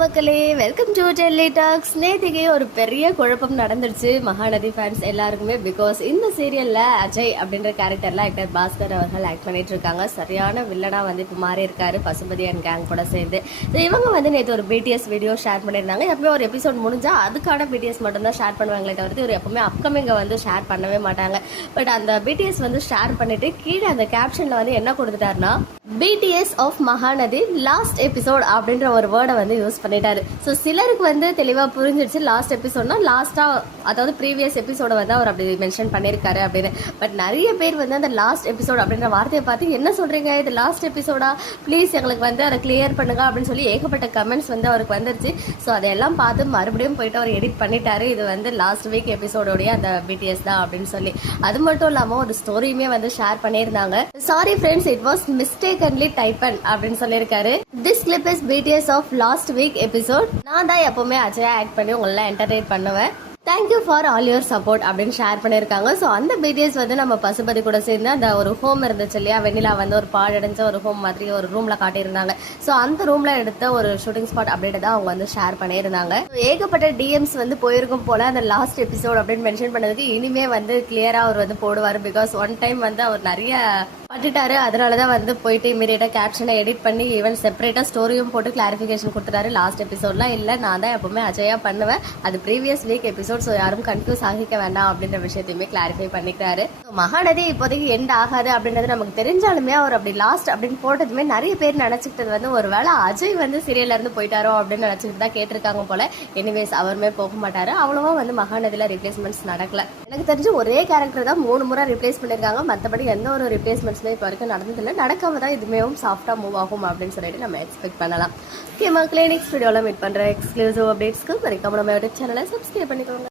மக்களே, welcome to Delhi tax. நேத்திக்கு ஒரு பெரிய குழப்பம் நடந்துருச்சு மகாநதி ஃபேன்ஸ் எல்லாருக்குமே. பிகாஸ் இந்த சீரியல்ல அஜய் அப்படின்ற கேரக்டர்ல ஆக்டர் பாஸ்கர் அவர்கள் ஆக்ட் பண்ணிட்டு இருக்காங்க. சரியான வில்லனா வந்து இப்போ மாறி இருக்காரு பசுபதி அண்ட் கேங் கூட சேர்ந்து. இவங்க வந்து நேற்று ஒரு பிடிஎஸ் வீடியோ ஷேர் பண்ணியிருந்தாங்க. எப்பவுமே ஒரு எபிசோட் முடிஞ்சா அதுக்கான பிடிஎஸ் மட்டும் தான் ஷேர் பண்ணுவாங்களே தவிர்த்து ஒரு எப்பவுமே அப்கமிங்க வந்து ஷேர் பண்ணவே மாட்டாங்க. பட் அந்த பிடிஎஸ் வந்து ஷேர் பண்ணிட்டு கீழே அந்த கேப்ஷன்ல வந்து என்ன கொடுத்துட்டாருன்னா, BTS of Mahanadi last episode அப்படின்ற ஒரு வேர்டை வந்து யூஸ் பண்ணிட்டாரு. ஸோ சிலருக்கு வந்து தெளிவாக புரிஞ்சிடுச்சு லாஸ்ட் எபிசோட்னா லாஸ்ட்டாக, அதாவது ப்ரீவியஸ் எபிசோட வந்து அவர் அப்படி மென்ஷன் பண்ணியிருக்காரு அப்படின்னு. பட் நிறைய பேர் வந்து அந்த லாஸ்ட் எபிசோட் அப்படின்ற வார்த்தையை பார்த்து என்ன சொல்றீங்க, இது லாஸ்ட் எபிசோடா, ப்ளீஸ் எங்களுக்கு வந்து அதை கிளியர் பண்ணுங்க அப்படின்னு சொல்லி ஏகப்பட்ட கமெண்ட்ஸ் வந்து அவருக்கு வந்துருச்சு. ஸோ அதையெல்லாம் பார்த்து மறுபடியும் போயிட்டு அவர் எடிட் பண்ணிட்டாரு. இது வந்து லாஸ்ட் வீக் எபிசோடோடைய அந்த பிடிஎஸ் தான் அப்படின்னு சொல்லி. அது மட்டும் இல்லாமல் ஒரு ஸ்டோரியுமே வந்து ஷேர் பண்ணியிருந்தாங்க. Sorry friends, it was mistakenly typed அப்படின்னு சொல்லியிருக்காரு. This clip is BTS of last week episode. நான் தான் எப்பவுமே அஜயா ஆக்ட் பண்ணி உங்களெல்லாம் என்டர்டெயின் பண்ணுவேன். Thank you for all your support அப்படின்னு ஷேர் பண்ணியிருக்காங்க. ஸோ அந்த பிடிஎஸ் வந்து நம்ம பசுபதி கூட சேர்ந்து அந்த ஒரு ஹோம் இருந்துச்சு இல்லையா, வெண்ணிலா வந்து ஒரு பாழடைஞ்ச ஒரு ஹோம் மாதிரி ஒரு ரூம்ல காட்டியிருந்தாங்க. ஸோ அந்த ரூம்ல எடுத்த ஒரு ஷூட்டிங் ஸ்பாட் அப்படின்னு தான் அவங்க வந்து ஷேர் பண்ணியிருந்தாங்க. ஏகப்பட்ட டிஎம்ஸ் வந்து போயிருக்கும் போல அந்த லாஸ்ட் எபிசோட் அப்படின்னு மென்ஷன் பண்ணதுக்கு இனிமே வந்து கிளியரா அவர் வந்து போடுவார். பிகாஸ் ஒன் டைம் வந்து அவர் நிறைய பட்டுட்டாரு. அதனாலதான் வந்து போயிட்டு இமீடியட்டா கேப்ஷனை எடிட் பண்ணி ஈவன் செப்பரேட்டா ஸ்டோரியும் போட்டு கிளாரிபிகேஷன் கொடுத்துட்டாரு. லாஸ்ட் எபிசோட்லாம் இல்ல, நான் தான் எப்பவுமே அஜயா பண்ணுவேன், அது ப்ரீவியஸ் வீக் எபிசோட். ஸோ யாரும் கன்ஃபியூஸ் ஆகிக்க வேண்டாம் அப்படின்ற விஷயத்தையுமே கிளாரிஃபை பண்ணிக்கிறாரு. மகாநதி இப்போதைக்கு எண்ட் ஆகாது அப்படின்றது நமக்கு தெரிஞ்சாலுமே அவர் அப்படி லாஸ்ட் அப்படின்னு போட்டதுமே நிறைய பேர் நினைச்சுக்கிட்டது வந்து ஒருவேளை அஜய் வந்து சீரியல்ல இருந்து போயிட்டாரோ அப்படின்னு நினைச்சுக்கிட்டு தான் கேட்டிருக்காங்க போல. எனிவேஸ் அவருமே போக மாட்டாரு. அவ்வளவா வந்து மகாநதியில ரிப்ளேஸ்மெண்ட்ஸ் நடக்கல. எனக்கு தெரிஞ்சு ஒரே கேரக்டர் தான் 3 முறை ரிப்ளேஸ் பண்ணிருக்காங்க. மற்றபடி எந்த ஒரு ரிப்ளேஸ்மெண்ட்ஸ்மே இப்போ வரைக்கும் நடந்ததில்லை. நடக்காம தான் இதுமேவும் சாஃப்டா மூவ் ஆகும் அப்படின்னு சொல்லிட்டு நம்ம எக்ஸ்பெக்ட் பண்ணலாம். ஓகே மக்களே, நெக்ஸ்ட் வீடியோவில் மீட் பண்ற எக்ஸ்க்ளூசிவ் அப்டேட்ஸ்க்கு மறக்காம நம்ம யூடியூப் சேனலை சப்ஸ்கிரைப் பண்ணிக்கோங்க.